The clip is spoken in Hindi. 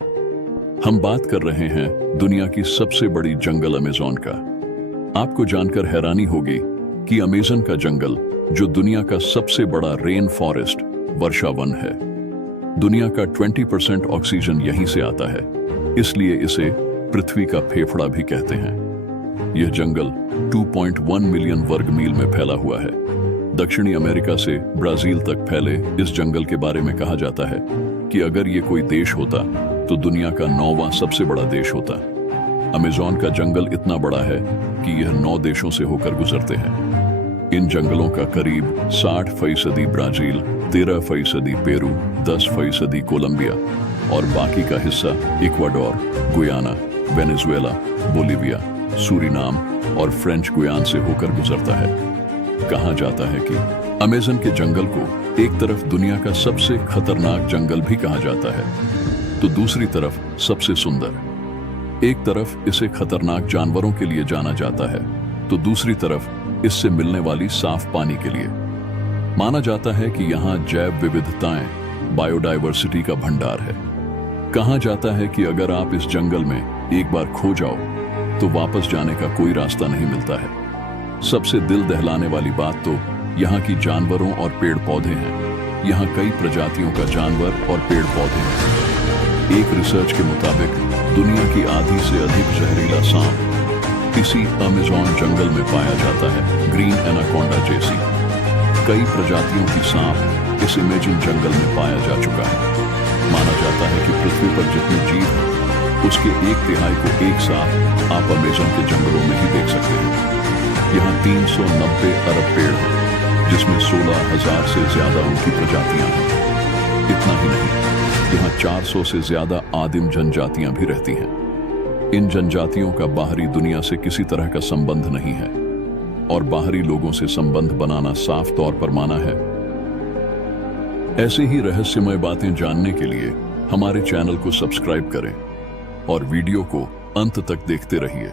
हम बात कर रहे हैं दुनिया की सबसे बड़ी जंगल अमेज़न का। आपको जानकर हैरानी होगी कि अमेज़न का जंगल, जो दुनिया का सबसे बड़ा रेन फॉरेस्ट वर्षा वन है, दुनिया का 20% ऑक्सीजन यहीं से आता है, इसलिए इसे पृथ्वी का फेफड़ा भी कहते हैं। यह जंगल 2.1 मिलियन वर्ग मील में फैला हुआ है। दक्षिणी अमेरिका से ब्राजील तक फैले इस जंगल के बारे में कहा जाता है कि अगर ये कोई देश होता तो दुनिया का 9वां सबसे बड़ा देश होता। अमेज़न का जंगल इतना बड़ा है कि यह 9 देशों से होकर गुजरते हैं। इन जंगलों का करीब 60% ब्राजील, 13% पेरू, 10% कोलंबिया और बाकी का हिस्सा Ecuador, Guyana, Venezuela, Bolivia, Suriname और फ्रेंच गुयाना से होकर गुजरता है। कहा जाता है कि अमेज़न के जंगल को एक तरफ दुनिया का सबसे खतरनाक जंगल भी कहा जाता है, तो दूसरी तरफ सबसे सुंदर। एक तरफ इसे खतरनाक जानवरों के लिए जाना जाता है, तो दूसरी तरफ इससे मिलने वाली साफ पानी के लिए। माना जाता है कि यहाँ जैव विविधताएं, बायोडायवर्सिटी का भंडार है। कहा जाता है कि अगर आप इस जंगल में एक बार खो जाओ तो वापस जाने का कोई रास्ता नहीं मिलता है। सबसे दिल दहलाने वाली बात तो यहाँ की जानवरों और पेड़ पौधे हैं। यहाँ कई प्रजातियों का जानवर और पेड़ पौधे हैं। एक रिसर्च के मुताबिक दुनिया की आधी से अधिक जहरीला सांप इसी अमेज़न जंगल में पाया जाता है, ग्रीन एनाकोंडा जैसी। कई प्रजातियों की सांप इस अमेज़न जंगल में पाया जा चुका है। माना जाता है कि पृथ्वी पर जितने जीव हैं उसके 1/3 को एक साथ आप अमेज़न के जंगलों में ही देख सकते हैं। यहाँ 390 अरब पेड़ हैं, जिसमें 16,000 से ज्यादा उनकी प्रजातियां हैं। इतना ही नहीं, यहाँ 400 से ज्यादा आदिम जनजातियां भी रहती हैं। इन जनजातियों का बाहरी दुनिया से किसी तरह का संबंध नहीं है और बाहरी लोगों से संबंध बनाना साफ तौर पर माना है। ऐसे ही रहस्यमय बातें जानने के लिए हमारे चैनल को सब्सक्राइब करें और वीडियो को अंत तक देखते रहिए।